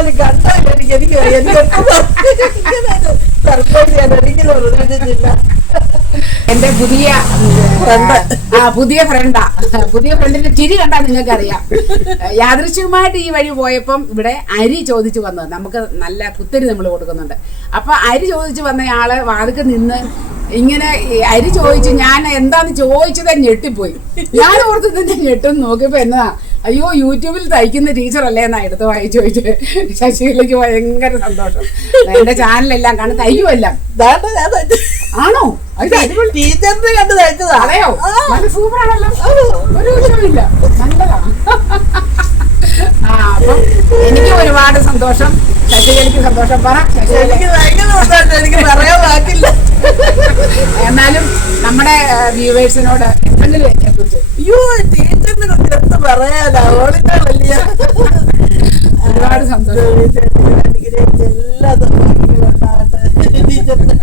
എന്നാലും കണ്ടാൽ എനിക്ക് സർപ്രൈസ് ചെയ്യാൻ ഒരിക്കലും പ്രതീക്ഷിച്ചില്ല. എന്റെ പുതിയ ഫ്രണ്ടാ. പുതിയ ഫ്രണ്ടിന്റെ ചിരി കണ്ടാൽ നിങ്ങൾക്ക് അറിയാം. യാദൃശ്ചികമായിട്ട് ഈ വഴി പോയപ്പം ഇവിടെ അരി ചോദിച്ചു വന്നത്, നമുക്ക് നല്ല കുത്തരി നമ്മൾ കൊടുക്കുന്നുണ്ട്. അപ്പൊ അരി ചോദിച്ചു വന്നയാള് വാതിക്ക് നിന്ന് ഇങ്ങനെ അരി ചോദിച്ചു. ഞാൻ എന്താന്ന് ചോദിച്ചത് ഞെട്ടിപ്പോയി. ഞാൻ ഓർത്ത് തന്നെ ഞെട്ടും നോക്കിയപ്പോ എന്നതാ, അയ്യോ യൂട്യൂബിൽ തയ്ക്കുന്ന ടീച്ചറല്ലേ എന്നാ എടുത്ത് വായിച്ചു ചോദിച്ചു. ശശികലയ്ക്ക് ഭയങ്കര സന്തോഷം. എന്റെ ചാനലെല്ലാം കാണും, തയ്യുമെല്ലാം. ആണോ? ടീച്ചറിനെ കണ്ട് തയ്ച്ചതാ. അതെയോ? നല്ല സൂപ്പറാണല്ലോ, ഒരു വിഷയമില്ല, നല്ലതാ. അപ്പം എനിക്ക് ഒരുപാട് സന്തോഷം, ശശികലയ്ക്ക് സന്തോഷം. പറ എനിക്ക് ഭയങ്കര സന്തോഷം, എനിക്ക് പറയാൻ വാക്കില്ല. എന്നാലും നമ്മുടെ വ്യൂവേഴ്സിനോട് എന്തെങ്കിലും എന്നെ കുറിച്ച്. അയ്യോ ടീച്ചറിനെ കുറിച്ച് എന്ത് പറയാനാ, ഓളിക്കാളല്ല. ഒരുപാട് സന്തോഷം. അനുഗ്രഹിച്ച് എല്ലാ സൗഭാഗ്യങ്ങളും ഉണ്ടാകട്ടെ ടീച്ചറിന്.